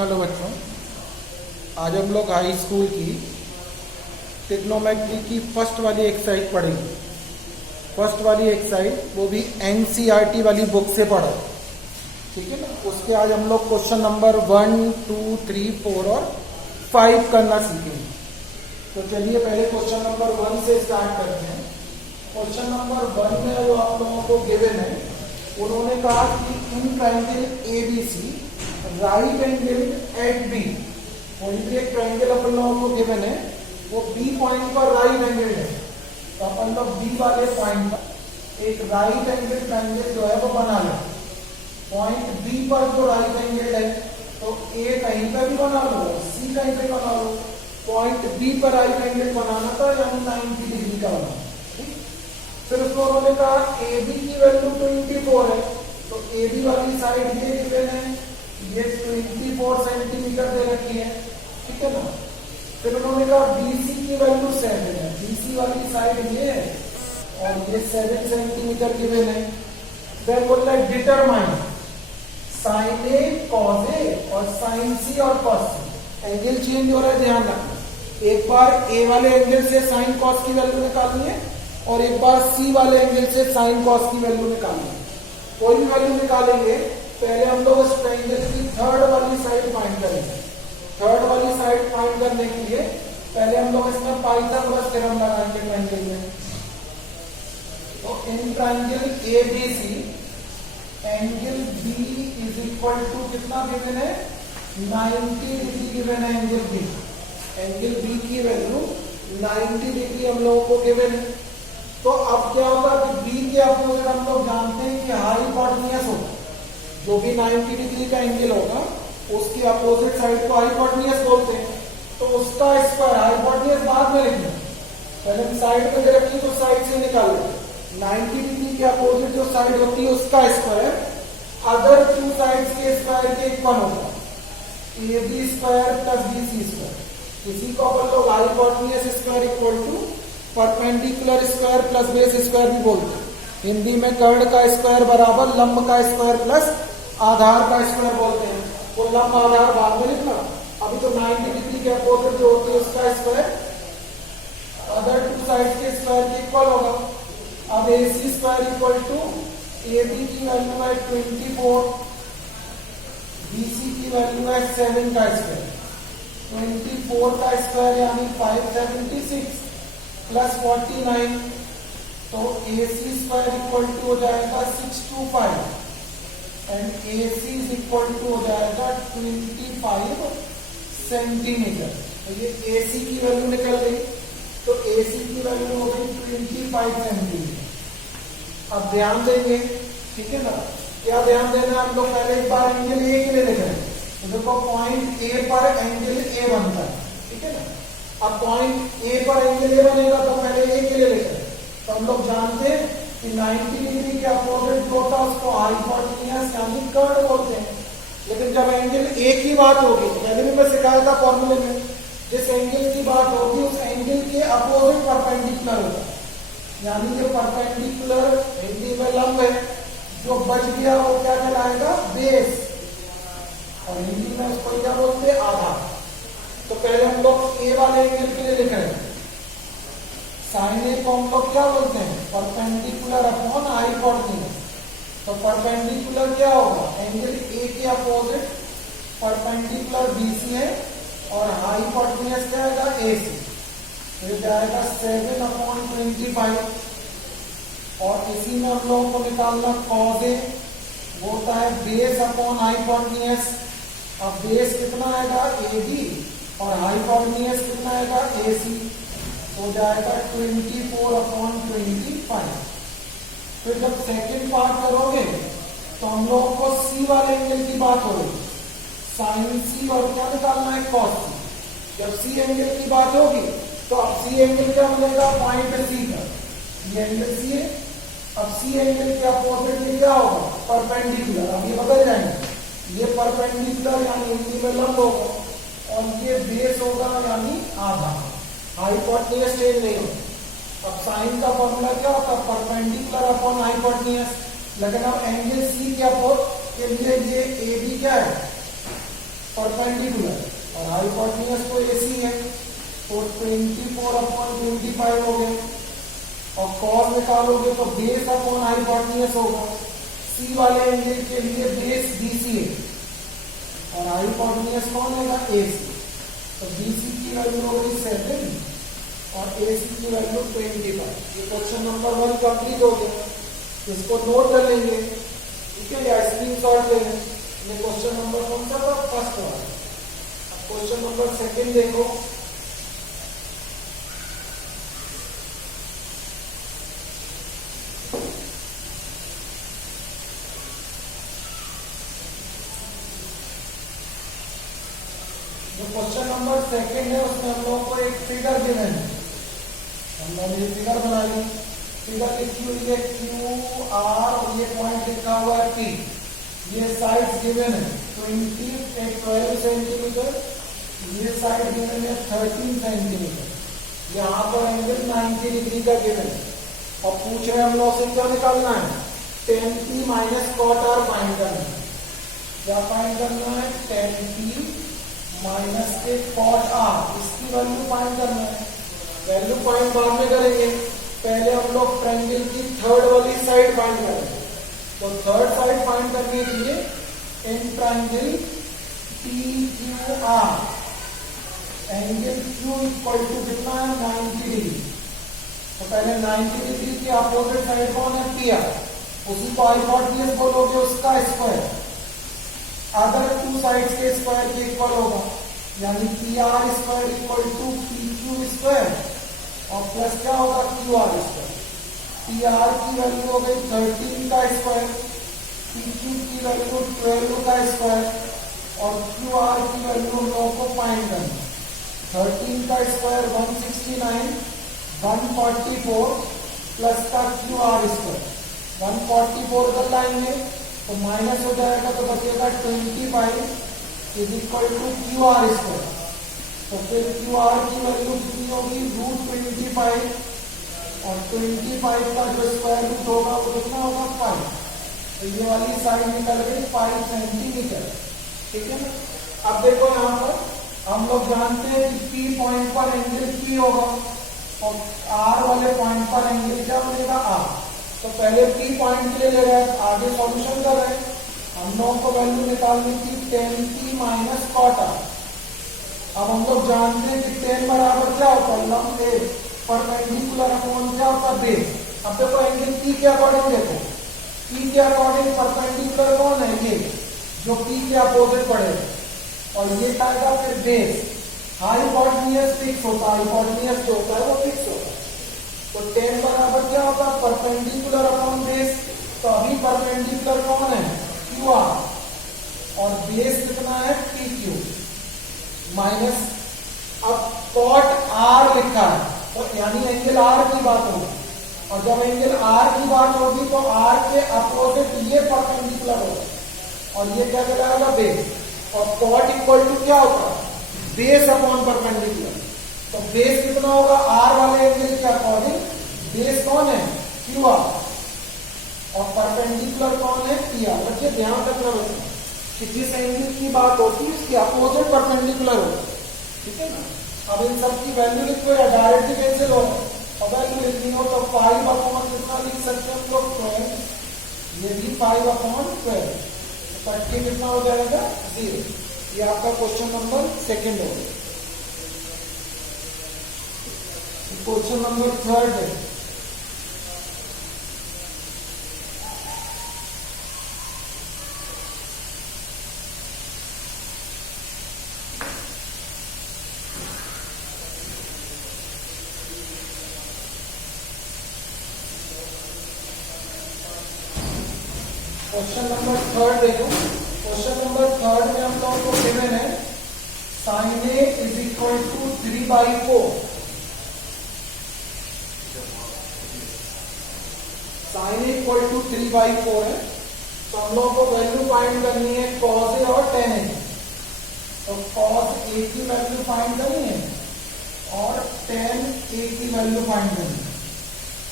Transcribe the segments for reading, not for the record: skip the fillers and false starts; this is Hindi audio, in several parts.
हेलो बच्चों, आज हम लोग हाई स्कूल की ट्रिग्नोमेट्री की फर्स्ट वाली एक्सरसाइज पढ़ेंगे। फर्स्ट वाली एक्सरसाइज वो भी एनसीईआरटी वाली बुक से पढ़ा, ठीक है ना। उसके आज हम लोग क्वेश्चन नंबर 1, 2, 3, 4 और 5 करना सीखेंगे। तो चलिए पहले क्वेश्चन नंबर 1 से स्टार्ट करते हैं। क्वेश्चन नंबर 1 में जो आप लोगों को गिवन है, उन्होंने कहा कि in triangle ABC right angle at B, कोई भी एक ट्रायंगल अपन लोगों को गिवन है, वो बी पॉइंट पर राइट एंगल है। तो अपन लोग बी वाले पॉइंट पर एक राइट एंगल ट्रायंगल जो है वो बना ले। पॉइंट बी पर जो राइट एंगल है, तो ए कहीं पर भी बना लो, सी कहीं पे बना लो, पॉइंट बी पर राइट एंगल बनाना था, यानी 90 डिग्री का बनाना। फिर उसको उन्होंने कहा ए बी की वैल्यू 24 है, तो ए बी वाली साइड ये गिवन है, ये 24 सेंटीमीटर दे रखी है, ठीक है ना। फिर उन्होंने कहा बीसी की वैल्यू 7 है, बीसी वाली साइड ये है और ये 7 सेंटीमीटर गिवन है। फिर बोल रहा है determine sign A cos A और साइन सी और कॉस सी। एंगल चेंज हो रहा है, ध्यान रखना। एक बार ए वाले एंगल से साइन कॉस की वैल्यू निकालनी है और एक बार सी वाले एंगल से साइन कॉस की वैल्यू निकालनी है। कोई भी वैल्यू निकालेंगे, पहले हम लोग उस ट्रायंगल की थर्ड वाली साइड फाइंड करेंगे। थर्ड वाली साइड फाइंड करने के लिए पहले हम लोग इसमें पाइथागोरस थ्योरम लगाएंगे ट्रायंगल में। तो in triangle ABC angle B is equal to कितना गिवन है, 90 डिग्री गिवन है एंगल बी। एंगल बी की वैल्यू 90 डिग्री हम लोगों को गिवन है। तो अब क्या होगा कि बी के अपोजिट हम लोग जानते हैं कि हाइपोटेन्यूज होगा। जो भी 90 डिग्री का एंगल होगा उसकी अपोजिट साइड को हाइपोटेन्यूज बोलते हैं। तो उसका स्क्वायर, हाइपोटेन्यूज बाद में लिखना, पहले हम साइड में रखी तो साइड से निकाल लें। 90 डिग्री के अपोजिट जो साइड होती है उसका स्क्वायर अदर टू साइड्स के स्क्वायर के इक्वल होगा, A B square plus B C square. इसी को अपन लोग hypotenuse square equal to perpendicular square plus base square भी बोलते हैं। हिंदी में कर्ण का स्क्वायर बराबर लंब का स्क्वायर प्लस आधार का स्क्वायर बोलते हैं। वो लंब आधार बाद में लिखना, अभी तो 90 डिग्री के अपोजिट जो होती है उसका स्क्वायर अदर टू साइड के स्क्वायर के इक्वल होगा। अब A C square equal to A B की वैल्यू है 24, बी सी की वैल्यू है 7 का स्क्वायर, 24 का स्क्वायर यानी 576 प्लस 49, तो A C square equal to हो जाएगा 625 and A C is equal to हो जाएगा 25 सेंटीमीटर। तो ये ए सी की वैल्यू निकल गई, तो ए सी की वैल्यू हो गई 25 सेंटीमीटर। अब ध्यान देंगे, ठीक है ना। क्या ध्यान देना, हम लोग पहले एक बार एंगल ए के लिए लिख रहे हैं। तो देखो पॉइंट ए पर एंगल ए बनता है, ठीक है ना। अब पॉइंट ए पर एंगल ए बनेगा तो पहले ए के लिए लिख रहे हैं। तो हम लोग जानते हैं कि 90 डिग्री के अपोजिट जो होता है उसको हाइपोटेन्यूज यानी कर्ण बोलते हैं। लेकिन जब एंगल ए की बात होगी, पहले भी मैं सिखाया था फॉर्मूले में, जिस एंगल की बात होगी उस एंगल के अपोजिट परपेंडिकुलर होगा, यानी जो परपेंडिकुलर हिंदी में लंब है, जो बच गया वो क्या कहलाएगा, बेस, और हिंदी में उसको क्या बोलते हैं, आधार। तो पहले हम लोग ए वाले एंगल के लिए लिख रहे हैं, साइन ए को हम लोग क्या बोलते हैं, परपेंडिकुलर अपॉन हाइपोटेन्यूज। तो परपेंडिकुलर क्या होगा, एंगल ए के अपोजिट परपेंडिकुलर बीसी है और हाइपोटेन्यूज क्या आएगा, ए सी। तो जाएगा 7/25 और इसी में हम लोगों को निकालना कॉस ए, वो होता है बेस अपॉन हाइपोटेन्यूज। अब बेस कितना आएगा, ए बी, और हाइपोटेन्यूज कितना आएगा, ए सी। हो जाएगा 24/25। फिर जब सेकंड पार्ट करोगे तो हम लोगों को सी वाले एंगल की बात हो रही, साइन सी और क्या निकालना है, कॉस सी। जब सी एंगल की बात होगी तो अब सी एंगल क्या मिलेगा, पॉइंट सी का, ये एंगल सी है। अब सी एंगल के अपोजिट में क्या होगा, परपेंडिकुलर। अब ये बदल जाएंगे, ये परपेंडिकुलर यानी हिंदी में लंब होगा और ये बेस होगा यानी आधा, हाइपोटेन्यूज चेंज नहीं होगा। अब साइन का फॉर्मूला क्या होता है, परपेंडिकुलर अपॉन हाइपोटेन्यूज। लेकिन अब एंगल सी के लिए ये ए बी क्या है, परपेंडिकुलर और हाइपोटेन्यूज तो AC है, तो 24/25 हो गया। और कॉस निकालोगे तो बेस अपॉन हाइपोटेन्यूज होगा। C वाले एंगल के लिए बेस BC है और हाइपोटेन्यूज कौन होगा? AC। तो BC की वैल्यू हो गई 7 और AC की वैल्यू 25। ये क्वेश्चन नंबर 1 कंप्लीट हो गया। इसको नोट कर लेंगे, ठीक है, या स्क्रीनशॉट ले लें। ये क्वेश्चन नंबर कौन सा था? फर्स्ट वाला। क्वेश्चन नंबर 2 देखो। जो क्वेश्चन नंबर 2 है उसमें हम लोगों को एक फिगर गिवन है। हम लोग ये फिगर बना ली। फिगर लिखी हुई है QR और ये पॉइंट लिखा हुआ है P। ये साइड गिवन है 12 सेंटीमीटर, ये साइड गिवन है 13 सेंटीमीटर। यहाँ पर एंगल 90 डिग्री का गिवन है और पूछ रहे हम लोग से क्या निकालना है? tan P minus cot R find करना है। क्या फाइंड करना है? tan P माइनस के cot R, इसकी वैल्यू फाइंड करना है। वैल्यू फाइंड बाद में करेंगे, पहले हम लोग ट्रायंगल की थर्ड वाली साइड फाइंड करेंगे। तो थर्ड साइड फाइंड करने के लिए in triangle PQR angle Q equal to कितना है? 90 डिग्री। तो पहले 90 डिग्री की अपोजिट साइड कौन है? PR। उसी को हाइपोटेन्यूज बोलोगे, उसका स्क्वायर अदर टू साइड्स के स्क्वायर के इक्वल होगा, यानी PR square equal to PQ square और प्लस क्या होगा? QR square. PR की वैल्यू हो गई 13 का स्क्वायर, PQ की वैल्यू 12 का स्क्वायर और QR की वैल्यू हम लोगों को फाइंड करना। 13 का स्क्वायर 169, 144 प्लस का QR स्क्वायर 144 कर लाएंगे तो माइनस हो जाएगा, तो बचेगा 25 is equal to QR square. तो फिर QR की वैल्यू कितनी होगी? √25 और 25 का जो स्क्वायर रूट होगा वो कितना होगा? 5। तो ये वाली साइड निकल गई 5 सेंटीमीटर, ठीक है ना। अब देखो यहाँ पर हम लोग जानते हैं कि P पॉइंट पर एंगल P होगा और R वाले पॉइंट पर एंगल क्या बनेगा? R। तो पहले P पॉइंट के लिए ले रहे हैं, आगे सॉल्यूशन कर रहे हैं। हम लोगों को वैल्यू निकालनी थी tan P minus cot R। अब हम लोग जानते हैं कि tan बराबर क्या होता है? लंब A परपेंडिकुलर अपॉन क्या होता है? बेस। अब देखो एंगल P के अकॉर्डिंग देखो, P के अकॉर्डिंग परपेंडिकुलर कौन है? ये जो P के अपोजिट पड़ेगा और ये आएगा फिर बेस। हाइपोटेन्यूज फिक्स होता है, हाइपोटेन्यूज जो होता है वो फिक्स होता है। तो tan बराबर क्या होता है? Perpendicular upon base. तो अभी परपेंडिकुलर कौन है? QR और बेस कितना है? PQ माइनस अब cot R लिखा है, तो यानी एंगल R की बात होगी और जब एंगल R की बात होगी तो R के अपोजिट ये परपेंडिकुलर होगा और ये क्या कहलाएगा? बेस। और cot इक्वल टू क्या होता है? Base upon perpendicular. तो बेस कितना होगा? R वाले एंगल के अकॉर्डिंग बेस कौन है? QR और परपेंडिकुलर कौन है? PR। बच्चे ध्यान रखना बच्चे कि जिस एंगल की बात होती है उसकी अपोजिट परपेंडिकुलर होगा, ठीक है ना। अब इन सब की वैल्यू लिखो या डायरेक्टली कैंसिल हो, और वैल्यू लिखनी हो तो 5 अपॉन कितना लिख सकते हैं हम लोग? 12। ये भी 5 अपॉन 12, तो 30 कितना हो जाएगा? 0। ये आपका क्वेश्चन नंबर 2 हो गया। क्वेश्चन नंबर 3 है। क्वेश्चन नंबर 3 देखो। क्वेश्चन नंबर 3 में हम लोगों को गिवन है sin A is equal to 3/4। sin A equal to 3/4 है, तो हम लोगों को वैल्यू फाइंड करनी है cos A और tan A। तो cos A की वैल्यू फाइंड करनी है और tan A की वैल्यू फाइंड करनी है।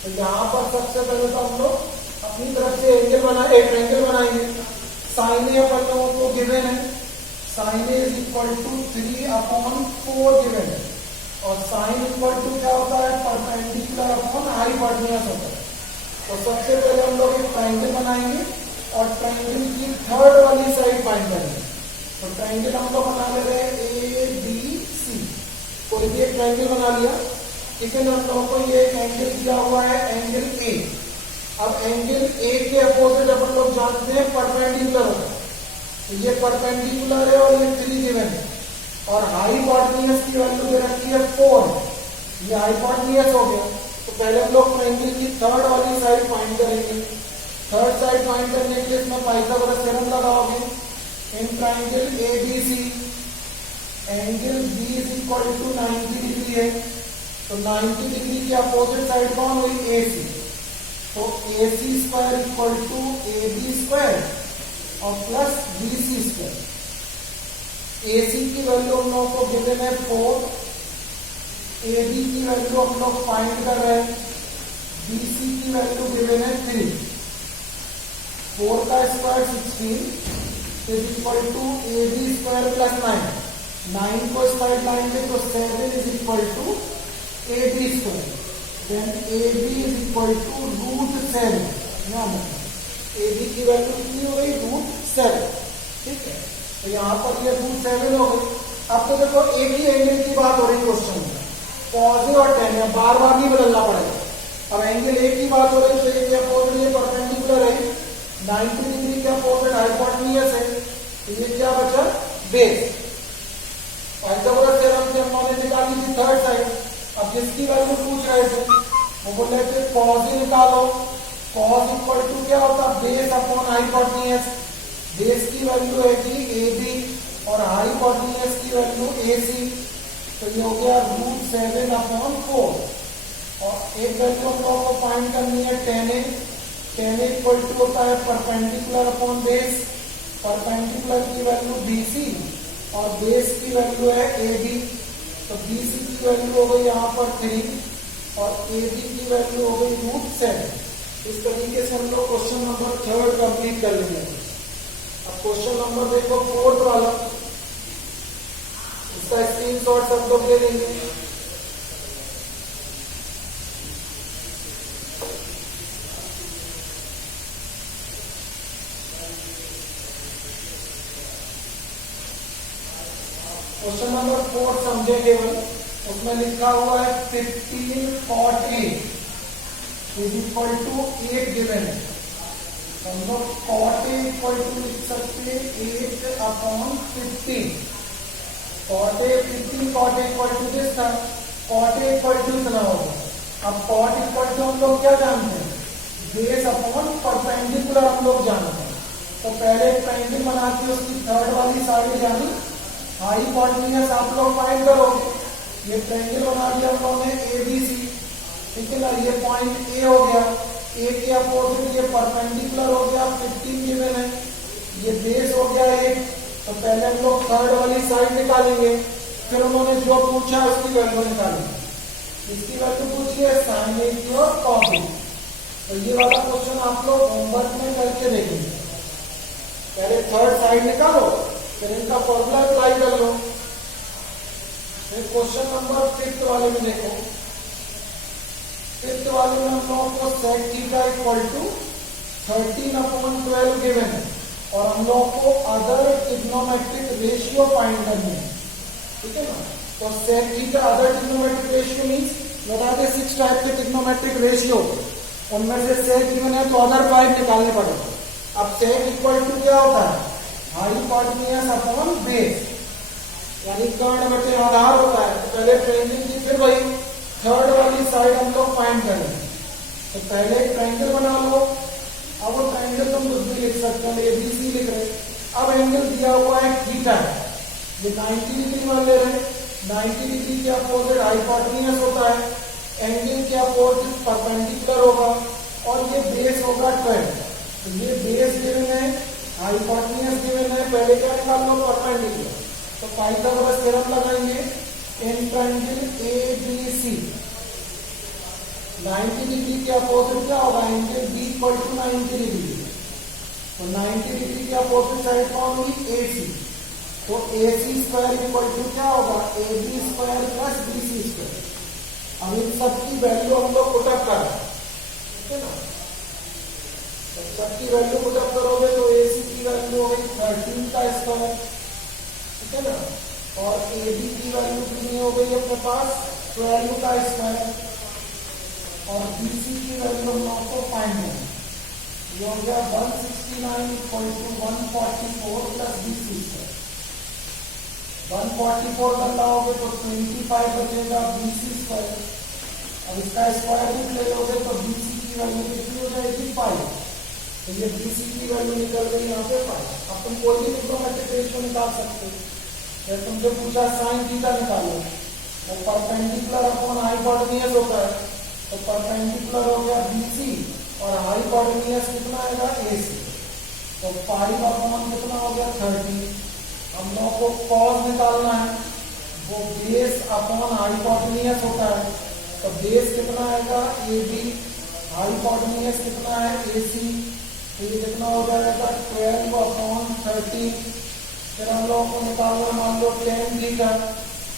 तो यहाँ पर सबसे पहले तो हम लोग अपनी तरफ से एंगल बनाए, एक ट्रायंगल बनाएंगे। sin A अपन लोगों को गिवन है sine A is equal to 3/4 given है, और साइन इक्वल टू क्या होता है, परपेंडिकुलर अपॉन हाइपोटेन्यूज होता है। तो सबसे पहले हम लोग एक ट्रायंगल बनाएंगे और ट्रायंगल की थर्ड वाली साइड फाइंड करेंगे। तो ट्रायंगल हम लोग बना ले रहे हैं ए बी सी, कोई भी एक ट्रायंगल बना लिया, ठीक है ना। हम लोगों को ये एंगल दिया हुआ है एंगल ए। अब एंगल ए के अपोजिट अपन लोग जानते हैं परपेंडिकुलर होता है, तो ये परपेंडिकुलर है और ये 3 गिवन है, और हाइपोटेन्यूज की वैल्यू दे रखी है 4, ये हाइपोटेन्यूज हो गया। तो पहले हम लोग ट्रायंगल की थर्ड वाली साइड फाइंड करेंगे। थर्ड साइड फाइंड करने के लिए इसमें पाइथागोरस थ्योरम लगाओगे। In triangle A B C angle B is equal to 90 degree है, तो 90 डिग्री की अपोजिट साइड कौन हुई, ए सी। तो A C square equal to A B square और plus B C square. A C की वैल्यू हम लोगों को गिवन है 4, ए बी की वैल्यू हम लोग फाइंड कर रहे हैं, बी सी की वैल्यू गिवन है 3। 4 का square 16 is equal to A B square plus 9। 9 को साइड लाएंगे तो 7 is equal to A B square, then A B is equal to √7। ए बी की वैल्यू कितनी हो गई, √7, ठीक है। तो यहाँ पर ये √7 हो गई। अब तो देखो एक ही एंगल की बात हो रही क्वेश्चन में, कॉस और tan है, बार बार नहीं बदलना पड़ेगा। अब एंगल एक ही बात हो रही है, तो ये अपोजिट ये परपेंडिकुलर है, 90 डिग्री के अपोजिट हाइपोटेन्यूज है, तो ये क्या बचा, बेस। पाइथागोरस थ्योरम से हम लोगों ने निकाली थी थर्ड साइड। अब जिसकी वैल्यू पूछ रहे थे वो बोल रहे थे कॉस ही निकालो। कॉस इक्वल टू क्या होता, बेस अपॉन हाइपोटेन्यूज। बेस की वैल्यू है जी ए बी और हाइपोटेन्यूज की वैल्यू ए सी, तो ये हो गया √7/4। और एक वैल्यू हम लोगों को फाइंड करनी है tan A। tan A equal to होता है परपेंडिकुलर अपॉन बेस। परपेंडिकुलर की वैल्यू बी सी और बेस की वैल्यू है ए बी, तो बी सी की वैल्यू हो गई यहाँ पर 3 और ए बी की वैल्यू हो गई √7। इस तरीके से हम लोग क्वेश्चन नंबर 3 कंप्लीट कर लेंगे। अब क्वेश्चन नंबर देखो 4 वाला, इसका स्क्रीनशॉट सब लोग ले लेंगे। क्वेश्चन नंबर 4 समझे केवल, उसमें लिखा हुआ है 15 cot A is equal to 8 given है। हम लोग cot A इक्वल टू लिख सकते हैं 8/15। cot A 15 cot A equal to this था, cot A इक्वल टू इतना होगा। अब cot इक्वल टू हम लोग क्या जानते हैं, बेस अपॉन परपेंडिकुलर हम लोग जानते हैं। तो पहले ट्रायंगल बना के उसकी थर्ड वाली साइड यानी हाइपोटेन्यूज आप लोग फाइंड करोगे। ये ट्रायंगल बना दिया हम लोगों ने ए बी सी, ठीक है ना। ये पॉइंट ए हो गया, ए के अपोजिट ये परपेंडिकुलर हो गया 15 गिवन है, ये बेस हो गया 8। तो पहले हम लोग थर्ड वाली साइड निकालेंगे, फिर उन्होंने जो पूछा उसकी वैल्यू निकालेंगे। इसकी वैल्यू पूछी है साइन ए की और कॉस ए। तो ये वाला क्वेश्चन आप लोग होमवर्क में करके देखेंगे। पहले थर्ड साइड निकालो, फिर इनका फॉर्मूला अप्लाई कर लो। फिर क्वेश्चन नंबर 5 वाले में देखो। 5 वाले में हम लोगों को sec theta equal to 13/12 given है, और हम लोगों को अदर ट्रिग्नोमेट्रिक रेशियो फाइंड करनी है, ठीक है ना। तो sec theta other trigonometric ratio means बता दे 6 टाइप के ट्रिग्नोमेट्रिक रेशियो, उनमें से sec गिवन है तो अदर 5 निकालने पड़ेंगे। अब sec इक्वल टू क्या होता है, हाइपोटेन्यूज अपॉन बेस, यानी कर्ण बटे आधार होता है। तो पहले ट्रायंगल की फिर वही थर्ड वाली साइड हम लोग फाइंड करेंगे। तो पहले ट्रायंगल बना लो। अब वो ट्रायंगल तुम कुछ भी लिख सकते हो, एबीसी लिख रहे। अब एंगल दिया हुआ है थीटा है, ये 90 डिग्री मान ले रहे। 90 डिग्री के अपोजिट हाइपोटेन्यूज होता है, एंगल के अपोजिट परपेंडिकुलर होगा, और ये बेस होगा 12। तो ये बेस गिवन है, हाइपोटेन्यूज गिवन है, पहले क्या निकाल लो, परपेंडिकुलर। तो पाइथागोरस थ्योरम लगाएंगे। In triangle A B C 90 degree के अपोजिट क्या होगा, angle B equal to 90 degree. तो 90 डिग्री के अपोजिट साइड कौन होगी, ए सी। तो A C square equal to क्या होगा, A B square plus B C square. अब इन सबकी वैल्यू हम लोग पुटअप कर रहे हैं, ठीक है ना। तो सबकी वैल्यू पुटअप करोगे तो ए सी की वैल्यू हो गई 13 का स्क्वायर, ठीक है ना, और ए बी की वैल्यू कितनी हो गई अपने पास 12 का स्क्वायर, और बी सी की वैल्यू हम लोग को फाइंड है, ये हो गया 169 equal to 144 plus B C square. 144 बनाओगे तो 25 बचेगा बी सी स्क्वायर। अब इसका स्क्वायर रूट ले लोगे तो बी सी की वैल्यू कितनी हो जाएगी 5। तो ये बी सी की वैल्यू निकल गई यहाँ पे 5। अब तुम कोई भी ट्रिग्नोमेट्रिक रेशियो निकाल सकते हो। फिर तुमसे पूछा साइन थीटा निकालो, तो परपेंडिकुलर अपॉन हाइपोटेन्यूज होता है, तो परपेंडिकुलर हो गया बी सी और हाइपोटेन्यूज कितना आएगा ए सी। तो 5 अपॉन कितना हो गया 30। हम लोगों को कॉस निकालना है, वो बेस अपॉन हाइपोटेन्यूज होता है, तो बेस कितना आएगा ए बी, हाइपोटेन्यूज कितना है ए सी, तो ये कितना हो जाएगा 12 अपॉन 30। फिर हम लोगों को निकालना मान लो tan थीटा,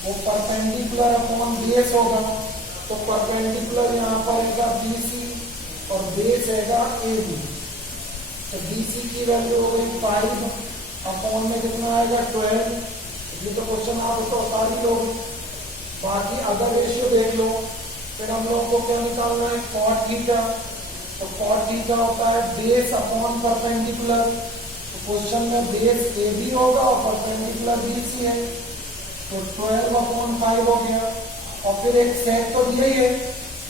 वो परपेंडिकुलर अपॉन बेस होगा, तो परपेंडिकुलर यहाँ पर आएगा बी सी और बेस आएगा ए बी। तो बी सी की वैल्यू हो गई 5 अपॉन में कितना आएगा 12। ये तो क्वेश्चन आप उसको उतार ही लोगे। बाकी अगर रेशियो देख लो, फिर हम लोग को क्या निकालना है कॉट थीटा, तो कॉट थीटा होता है बेस अपॉन परपेंडिकुलर। तो क्वेश्चन में बेस ए बी होगा और परपेंडिकुलर बी सी है, तो 12 अपॉन 5 हो गया। और फिर एक सेक तो दिया ही है,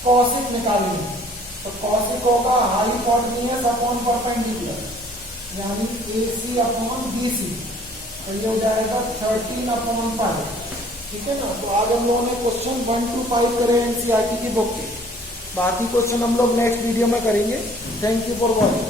कॉसिक निकालेंगे, तो कॉसिक होगा हाइपोटेन्यूज अपॉन परपेंडिकुलर, यानी ए सी अपॉन बी सी, तो ये हो जाएगा 13 अपॉन 5, ठीक है ना। तो आज हम लोगों ने क्वेश्चन 1 to 5 करे एनसीईआरटी की बुक के। बाकी क्वेश्चन हम लोग नेक्स्ट वीडियो में करेंगे। Thank you for watching.